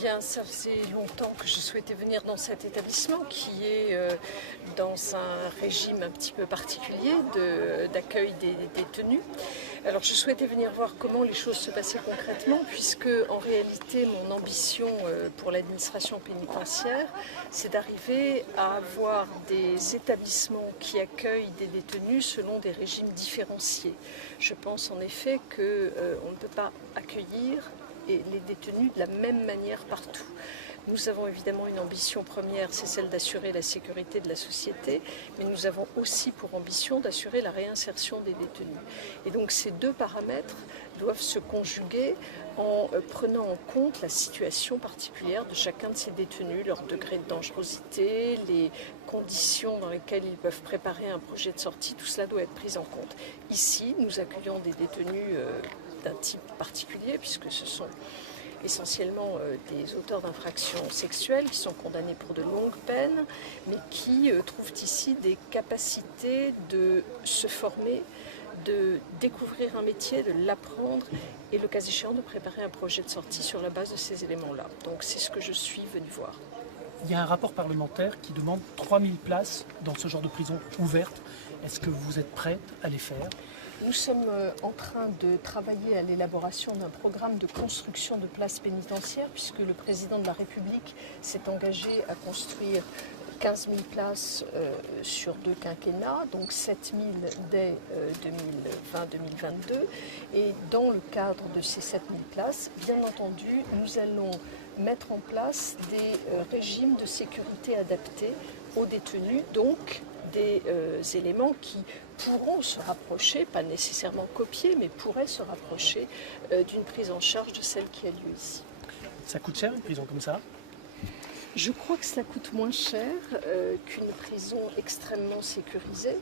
Bien, ça faisait longtemps que je souhaitais venir dans cet établissement qui est dans un régime un petit peu particulier d'accueil des détenus. Alors je souhaitais venir voir comment les choses se passaient concrètement puisque en réalité mon ambition pour l'administration pénitentiaire c'est d'arriver à avoir des établissements qui accueillent des détenus selon des régimes différenciés. Je pense en effet qu'on ne peut pas accueillir et les détenus de la même manière partout. Nous avons évidemment une ambition première, c'est celle d'assurer la sécurité de la société, mais nous avons aussi pour ambition d'assurer la réinsertion des détenus. Et donc ces deux paramètres doivent se conjuguer en prenant en compte la situation particulière de chacun de ces détenus, leur degré de dangerosité, les conditions dans lesquelles ils peuvent préparer un projet de sortie, tout cela doit être pris en compte. Ici, nous accueillons des détenus d'un type particulier, puisque ce sont essentiellement des auteurs d'infractions sexuelles qui sont condamnés pour de longues peines, mais qui trouvent ici des capacités de se former, de découvrir un métier, de l'apprendre et le cas échéant de préparer un projet de sortie sur la base de ces éléments-là. Donc c'est ce que je suis venue voir. Il y a un rapport parlementaire qui demande 3000 places dans ce genre de prison ouverte. Est-ce que vous êtes prête à les faire ? Nous sommes en train de travailler à l'élaboration d'un programme de construction de places pénitentiaires puisque le président de la République s'est engagé à construire 15 000 places sur 2 quinquennats, donc 7 000 dès 2020-2022. Et dans le cadre de ces 7 000 places, bien entendu, nous allons mettre en place des régimes de sécurité adaptés aux détenus, donc des éléments qui pourront se rapprocher, pas nécessairement copier, mais pourraient se rapprocher d'une prise en charge de celle qui a lieu ici. Ça coûte cher une prison comme ça ? Je crois que cela coûte moins cher qu'une prison extrêmement sécurisée.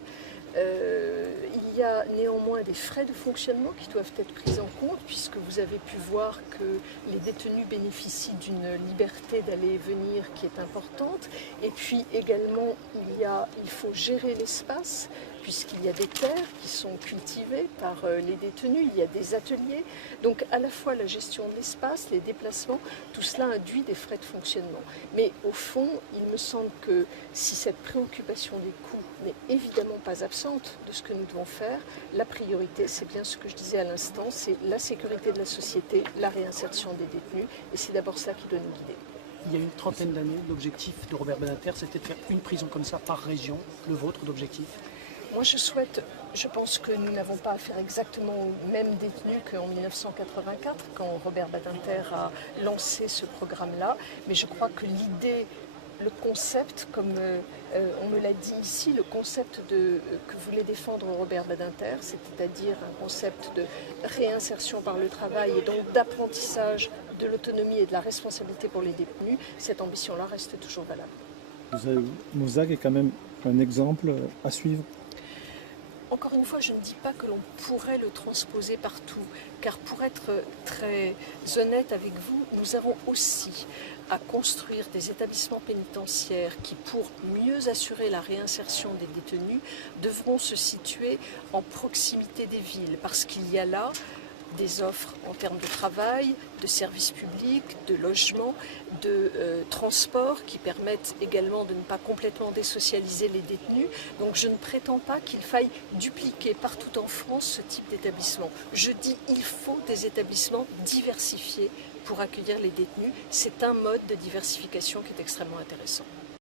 Il y a néanmoins des frais de fonctionnement qui doivent être pris en compte puisque vous avez pu voir que les détenus bénéficient d'une liberté d'aller et venir qui est importante. Et puis également, il faut gérer l'espace puisqu'il y a des terres qui sont cultivées par les détenus, il y a des ateliers. Donc à la fois la gestion de l'espace, les déplacements, tout cela induit des frais de fonctionnement. Mais au fond, il me semble que si cette préoccupation des coûts n'est évidemment pas absente de ce que nous devons faire, la priorité, c'est bien ce que je disais à l'instant, c'est la sécurité de la société, la réinsertion des détenus, et c'est d'abord ça qui doit nous guider. Il y a une trentaine d'années, l'objectif de Robert Badinter, c'était de faire une prison comme ça par région. Le vôtre d'objectif ? Moi, je pense que nous n'avons pas affaire exactement aux mêmes détenus qu'en 1984, quand Robert Badinter a lancé ce programme-là, mais je crois que l'idée, le concept, comme on me l'a dit ici, le concept que voulait défendre Robert Badinter, c'est-à-dire un concept de réinsertion par le travail et donc d'apprentissage de l'autonomie et de la responsabilité pour les détenus, cette ambition-là reste toujours valable. Mouzag est quand même un exemple à suivre. Encore une fois, je ne dis pas que l'on pourrait le transposer partout, car pour être très honnête avec vous, nous avons aussi à construire des établissements pénitentiaires qui, pour mieux assurer la réinsertion des détenus, devront se situer en proximité des villes, parce qu'il y a là des offres en termes de travail, de services publics, de logement, de transport qui permettent également de ne pas complètement désocialiser les détenus. Donc je ne prétends pas qu'il faille dupliquer partout en France ce type d'établissement. Je dis qu'il faut des établissements diversifiés pour accueillir les détenus. C'est un mode de diversification qui est extrêmement intéressant.